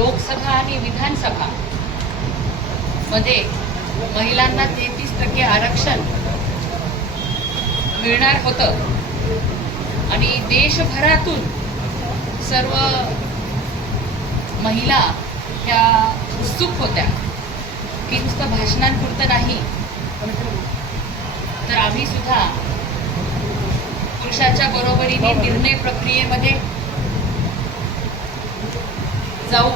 लोकसभा आणि विधानसभा मध्ये महिलांना 33% आरक्षण मिळणार होतं आणि देशभरातून सर्व महिला त्या उत्सुक होत्या की नुसतं भाषणांपुरतं नाही तर आम्ही सुद्धा पुरुषाच्या बरोबरीने निर्णय प्रक्रियेमध्ये जाऊ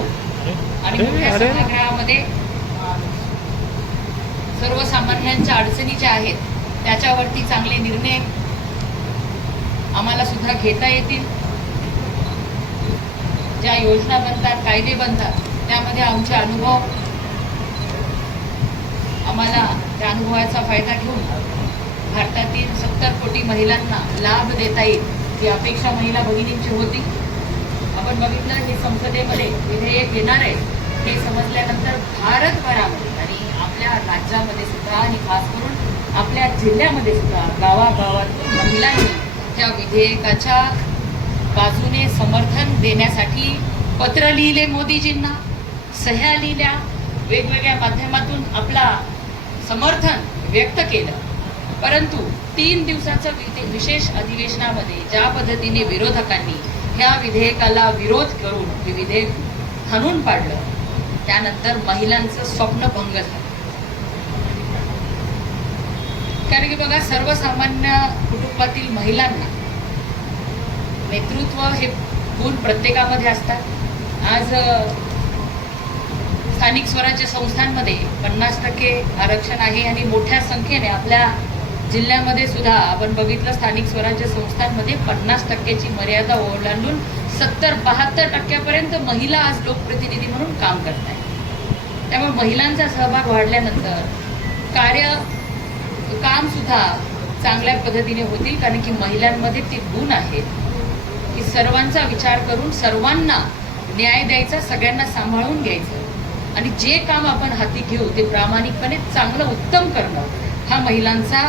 आणि मोठ्या सभागृहामध्ये सर्वसामान्यांच्या अडचणी ज्या आहेत त्याच्यावरती चांगले निर्णय आम्हाला सुद्धा घेता येतील. ज्या योजना बनतात, कायदे बनतात, त्यामध्ये आमचे अनुभव आम्हाला त्या अनुभवाचा फायदा घेऊन भारतातील 70 कोटी महिलांना लाभ देता येईल ही अपेक्षा महिला भगिनींची होती. आपण बघितलं हे संसदेमध्ये विधेयक येणार आहे हे समजल्यानंतर भारतभरामध्ये आणि आपल्या राज्यामध्ये सुद्धा आणि खास करून आपल्या जिल्ह्यामध्ये सुद्धा गावागावातून महिलांनी त्या विधेयकाच्या बाजूने समर्थन देण्यासाठी पत्र लिहिले, मोदीजींना सह्या लिहिल्या, वेगवेगळ्या माध्यमातून आपला समर्थन व्यक्त केलं. परंतु 3 दिवसाचं विशेष अधिवेशनामध्ये ज्या पद्धतीने विरोधकांनी ह्या विधेयकाला विरोध करून हे विधेयक हाणून पाडलं, त्यानंतर महिलांचं स्वप्न भंग झालं. कारण की बघा, सर्वसामान्य कुटुंबातील महिलांना नेतृत्व हे गुण प्रत्येकामध्ये असतात. आज स्थानिक स्वराज्य संस्थांमध्ये 50% आरक्षण आहे आणि मोठ्या संख्येने आपल्या जिल्ह्यामध्ये सुद्धा आपण बघितलं स्थानिक स्वराज्य संस्थांमध्ये 50%ची मर्यादा ओलांडून 70-72% महिला आज लोकप्रतिनिधी म्हणून काम करत आहेत. त्यामुळे महिलांचा सहभाग वाढल्यानंतर काम सुद्धा चांगल्या पद्धतीने होतील. कारण की महिलांमध्ये ते गुण आहेत की सर्वांचा विचार करून सर्वांना न्याय द्यायचा, सगळ्यांना सांभाळून घ्यायचं आणि जे काम आपण हाती घेऊ ते प्रामाणिकपणे चांगलं उत्तम करणं हा महिलांचा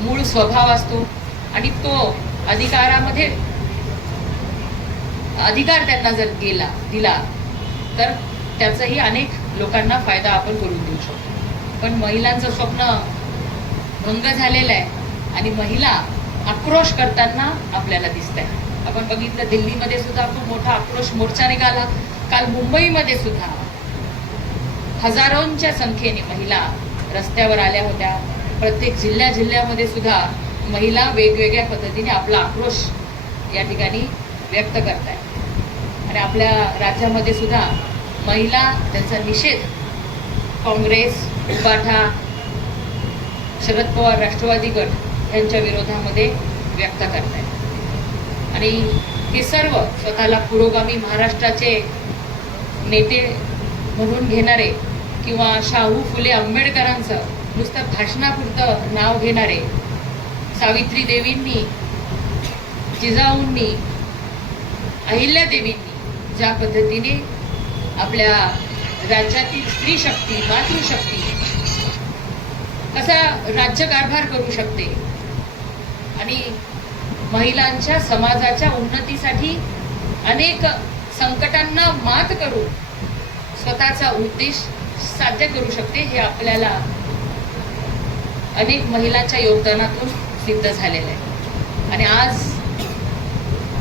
मूळ स्वभाव असतो. आणि तो अधिकारामध्ये अधिकार त्यांना जर दिला तर त्याचाही अनेक लोकांना फायदा आपण करून देऊ शकतो. पण महिलांचं स्वप्न भंग झालेलं आहे आणि महिला आक्रोश करताना आपल्याला दिसत आहे. आपण बघितलं दिल्लीमध्ये सुद्धा खूप मोठा आक्रोश मोर्चा निघाला. काल मुंबईमध्ये सुद्धा हजारोंच्या संख्येने महिला रस्त्यावर आल्या होत्या. प्रत्येक जिल्ह्यामध्ये सुद्धा महिला वेगवेगळ्या पद्धतीने आपला आक्रोश या ठिकाणी व्यक्त करतायत. आणि आपल्या राज्यामध्ये सुद्धा महिला त्यांचा निषेध काँग्रेस, उबाठा, शरद पवार राष्ट्रवादी गट यांच्या विरोधामध्ये व्यक्त करतायत. आणि हे सर्व स्वतःला पुरोगामी महाराष्ट्राचे नेते म्हणून घेणारे किंवा शाहू फुले आंबेडकरांचं नुसतं भाषणापुरतं नाव घेणारे, सावित्री देवींनी, जिजाऊंनी, अहिल्यादेवींनी ज्या पद्धतीने आपल्या राज्यातील स्त्री शक्ती, मातृशक्ती कसा राज्यकारभार करू शकते आणि महिलांच्या समाजाच्या उन्नतीसाठी अनेक संकटांना मात करून स्वतःचा उद्देश साध्य करू शकते हे आपल्याला अनेक महिलांच्या योगदानातून सिद्ध झालेलं आहे. आणि आज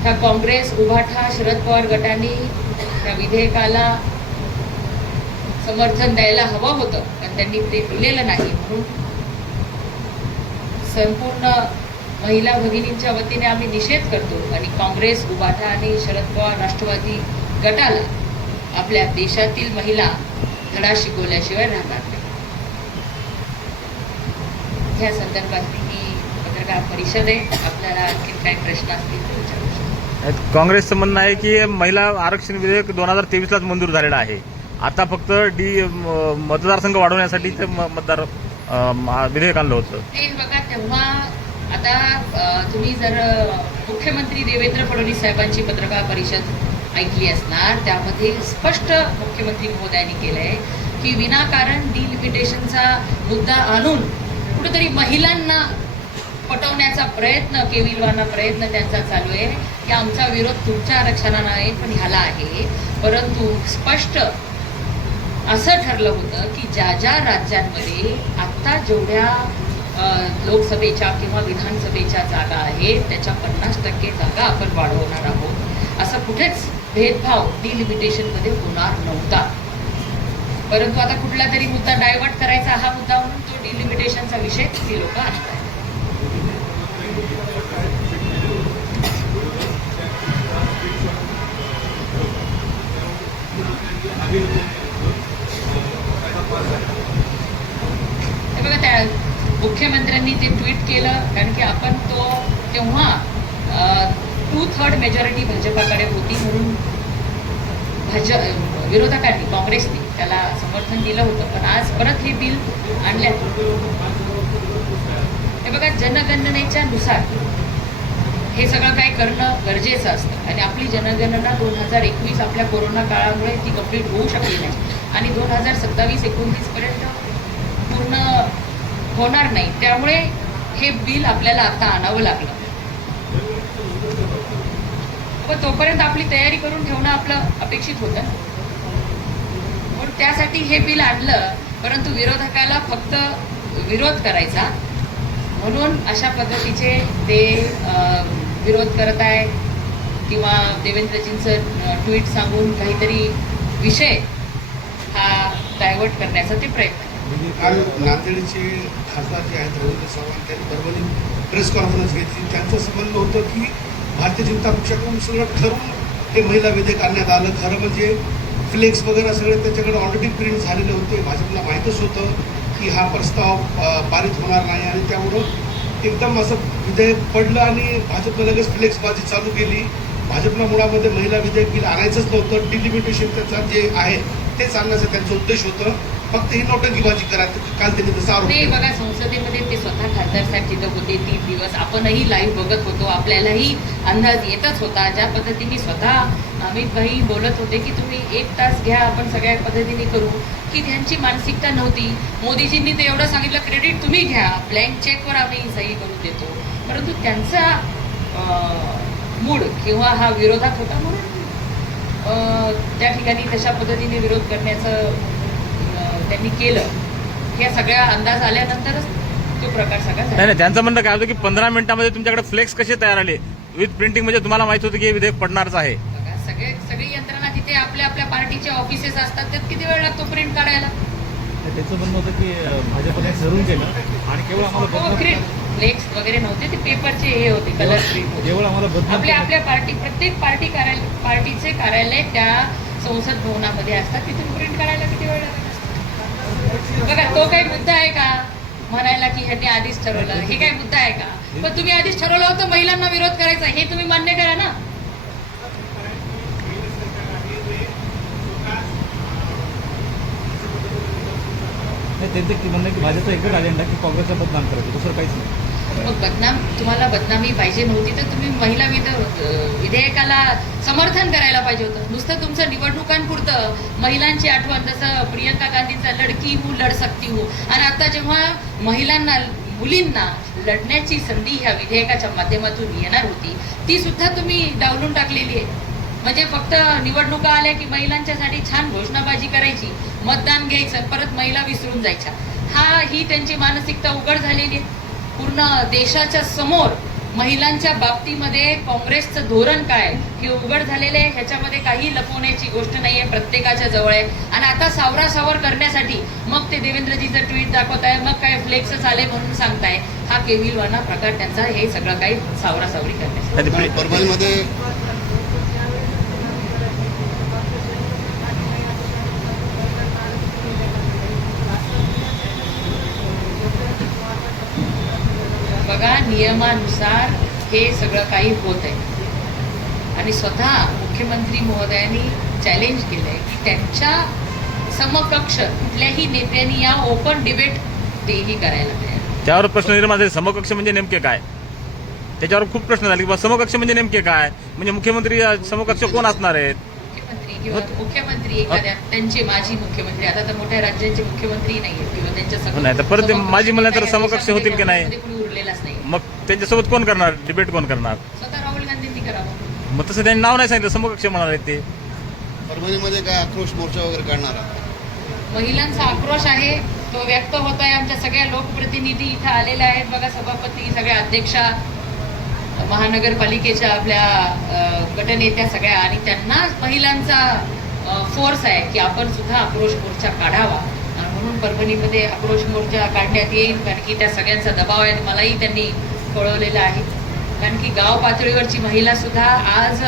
ह्या काँग्रेस, उभाठा, शरद पवार गटांनी त्या विधेयकाला समर्थन द्यायला हवं होतं पण त्यांनी ते दिलेलं नाही. म्हणून संपूर्ण महिला भगिनींच्या वतीने आम्ही निषेध करतो आणि काँग्रेस, उबाठा आणि शरद पवार राष्ट्रवादी गटाला आपल्या देशातील महिला धडा शिकवल्याशिवाय राहणार नाही. या संदर्भातली ही पत्रकार परिषद आहे. आपल्याला आणखी काही प्रश्न असतील तर विचारू शकतो. काँग्रेसचं म्हणणं आहे की महिला आरक्षण विधेयक 2023लाच मंजूर झालेलं आहे. आता फक्त मतदारसंघ वाढवण्यासाठी ते मतदार विधेयक आणलं होतं. ते बघा, तेव्हा आता तुम्ही जर मुख्यमंत्री देवेंद्र फडणवीस साहेबांची पत्रकार परिषद ऐकली असणार, त्यामध्ये स्पष्ट मुख्यमंत्री महोदयांनी केलंय की विनाकारण डिलिमिटेशनचा मुद्दा आणून कुठेतरी महिलांना पटवण्याचा प्रयत्न, केविलवाना प्रयत्न त्यांचा चालू आहे की आमचा विरोध तुमच्या आरक्षणाला नाही पण ह्याला आहे. परंतु स्पष्ट असं ठरलं होतं की ज्या ज्या राज्यांमध्ये आत्ता जेवढ्या लोकसभेच्या किंवा विधानसभेच्या जागा आहेत त्याच्या 50% जागा आपण वाढवणार आहोत. असं कुठेच भेदभाव डिलिमिटेशनमध्ये होणार नव्हता. परंतु आता कुठला तरी मुद्दा डायव्हर्ट करायचा हा मुद्दा म्हणून तो डिलिमिटेशनचा विषय ती लोक आणतात. हे बघा त्या मुख्यमंत्र्यांनी ते ट्विट केलं कारण की आपण तो तेव्हा 2/3 मेजॉरिटी भाजपाकडे होती म्हणून विरोधकांनी काँग्रेसने त्याला समर्थन दिलं होतं. पण आज परत हे बिल आणल्या. हे बघा जनगणनेच्या नुसार हे सगळं काय करणं गरजेचं असतं आणि आपली जनगणना 2021 आपल्या कोरोना काळामुळे ती कंप्लीट होऊ शकली नाही आणि 2027-29 पर्यंत पूर्ण होणार नाही. त्यामुळे हे बिल आपल्याला आता आणावं लागलं. पण तोपर्यंत आपली तयारी करून ठेवणं आपलं अपेक्षित होतं. पण त्यासाठी हे बिल आणलं. परंतु विरोधकाला फक्त विरोध करायचा म्हणून अशा पद्धतीचे ते विरोध करत आहे किंवा देवेंद्रजींचं ट्विट सांगून काहीतरी विषय हा डायव्हर्ट करण्याचा ते प्रयत्न. काल नांदेडचे खासदार जे आहेत रवींद्र चव्हाण त्यांनी परभणी प्रेस कॉन्फरन्स घेतली. त्यांचं असं म्हणणं होतं की भारतीय जनता पक्षाकडून सगळं ठरवून हे महिला विधेयक आणण्यात आलं. खरं म्हणजे फ्लेक्स वगैरे सगळे त्याच्याकडे ऑलरेडी प्रिंट झालेले होते. भाजपला माहीतच होतं की हा प्रस्ताव पारित होणार नाही आणि त्यामुळं एकदम असं विधेयक पडलं आणि भाजपनं लगेच फ्लेक्सबाजी चालू केली. भाजपला मुळामध्ये महिला विधेयक बिल आणायचंच नव्हतं. डिलिमिटेशन त्याचा जे आहे तेच आणण्याचा त्यांचा उद्देश होतं. फक्त ही नोटंकीबाजी करायचं. काल त्यांनी तसं आरोप नाही केला. बघा संसदेमध्ये ते स्वतः खासदार साहेब तिथं होते 3 दिवस. आपणही लाईव्ह बघत होतो. आपल्यालाही अंदाज येतच होता. ज्या पद्धतीने स्वतः अमित भाई बोलत होते की तुम्ही 1 तास घ्या आपण सगळ्या पद्धतीने करू की त्यांची मानसिकता नव्हती. मोदीजींनी ते एवढं सांगितलं क्रेडिट तुम्ही घ्या, ब्लँक चेकवर आम्ही सही करून देतो. परंतु त्यांचा मूड किंवा हा विरोधात होता म्हणून त्या ठिकाणी तशा पद्धतीने विरोध करण्याचं त्यांनी केलं. या सगळ्या अंदाज आल्यानंतरच तो प्रकार सगळा झाला. नाही, त्यांचं म्हणणं काय होतं की 15 मिनिटांमध्ये तुमच्याकडे फ्लेक्स कसे तयार आले विथ प्रिंटिंग, म्हणजे तुम्हाला माहित होतं की हे विधेयक पडणारच आहे. बघा सगळी यंत्रणा तिथे आपल्या आपल्या पार्टीचे ऑफिसेस असतात. त्यात किती वेळ लागतो प्रिंट काढायला? त्याचं म्हणणं होतं की भाजपने ठरवून केलं आणि केवळ आम्हाला फ्लेक्स वगैरे नव्हते ते पेपरचे हे होते कलर प्रिंट होते. केवळ आम्हाला आपल्या प्रत्येक पार्टीचे कार्यालय त्या संसद भवनामध्ये असतात. तिथून प्रिंट काढायला किती वेळ लागत असतो? बघा तो काही मुद्दा आहे का म्हणायला की ह्यांनी आधीच ठरवलं? हे काही मुद्दा आहे का? पण तुम्ही आधीच ठरवलं होतं महिलांना विरोध करायचा हे तुम्ही मान्य करा ना. त्यांचं म्हणणं की भाजपचा एकच अजेंडा की काँग्रेसला बदनाम करायचं, दुसरं काहीच नाही. मग तुम्हाला बदनामी पाहिजे नव्हती तर तुम्ही महिला विधेयकाला समर्थन करायला पाहिजे होतं. नुसतं तुमचं निवडणुकांपुरतं महिलांची आठवण, जसं प्रियंका गांधींचा लडकी हूँ लढ सकती हूँ. आणि आता जेव्हा महिलांना मुलींना लढण्याची संधी ह्या विधेयकाच्या माध्यमातून येणार होती ती सुद्धा तुम्ही डावलून टाकलेली आहे. म्हणजे फक्त निवडणुका आल्या की महिलांच्यासाठी छान घोषणाबाजी करायची, मतदान घ्यायचं, परत महिला विसरून जायच्या. ही त्यांची मानसिकता उघड झालेली आहे. पूर्ण देशाच्या समोर महिलांच्या बाबतीमध्ये काँग्रेसचं धोरण काय हे उघड झालेलं आहे. ह्याच्यामध्ये काही लपवण्याची गोष्ट नाही आहे. प्रत्येकाच्या जवळ आहे. आणि आता सावरासावर करण्यासाठी मग ते देवेंद्रजीचं ट्विट दाखवत आहे, मग काय फ्लेक्सच आले म्हणून सांगताय. हा केविलवाना प्रकार त्यांचा. हे सगळं काही सावरासावरी करण्यासाठी. परभणीमध्ये बघा नियमानुसार हे सगळं काही होत आहे. आणि स्वतः मुख्यमंत्री महोदयांनी चॅलेंज केलंय की त्यांच्या समकक्ष कुठल्याही नेत्यांनी या ओपन डिबेट तेही करायला तयार. त्यावर प्रश्न निर्माण झाले, समकक्ष म्हणजे नेमके काय? त्याच्यावर खूप प्रश्न झाले की समकक्ष म्हणजे नेमके काय, म्हणजे मुख्यमंत्री समकक्ष कोण असणार आहेत? मुख्यमंत्री एखाद्या त्यांचे माजी मुख्यमंत्री, आता तर मोठ्या राज्यांचे मुख्यमंत्री नाहीये किंवा त्यांच्या नाही तर परत माजी म्हणलं तर समकक्ष होतील की नाही? कोणी उरलेलाच नाही. मग त्यांच्यासोबत कोण करणार डिबेट कोण करणार स्वतः राहुल गांधींनी करावं. मग तसं त्यांनी नाव नाही सांगितलं समकक्ष म्हणाले ते परभणीमध्ये काय आक्रोश मोर्चा वगैरे काढणार आहात? महिलांचा आक्रोश आहे तो व्यक्त होत आहे. आमच्या सगळ्या लोकप्रतिनिधी इथं आलेल्या आहेत बघा, सभापती, सगळ्या अध्यक्षा, महानगरपालिकेच्या आपल्या गटनेत्या सगळ्या, आणि त्यांना महिलांचा फोर्स आहे की आपण सुद्धा आक्रोश मोर्चा काढावा. आणि म्हणून परभणीमध्ये आक्रोश मोर्चा काढण्यात येईल, कारण की त्या सगळ्यांचा दबाव आहे. मलाही त्यांनी कळवलेलं आहे, कारण की गाव पातळीवरची महिला सुद्धा आज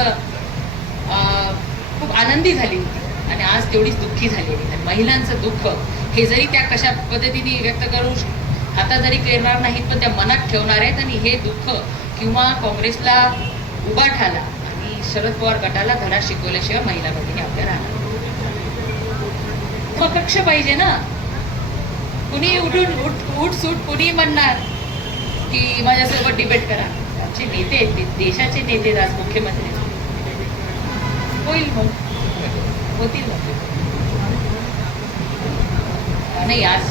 खूप आनंदी झाली होती आणि आज तेवढीच दुःखी झालेली आहे. महिलांचं दुःख हे जरी त्या कशा पद्धतीने व्यक्त करू आता जरी करणार नाहीत, पण त्या मनात ठेवणार आहेत. आणि हे दुःख किंवा काँग्रेसला उभाठाला आणि शरद पवार गटाला धडा शिकवल्याशिवाय महिला भगिनी आपल्या राहणार. मग कक्ष पाहिजे ना. कुणी उठ सूट कुणी म्हणणार की माझ्यासोबत डिबेट करा. आमचे नेते आहेत, देशाचे नेते, आज मुख्यमंत्री होईल, मग होतील. मग नाही आज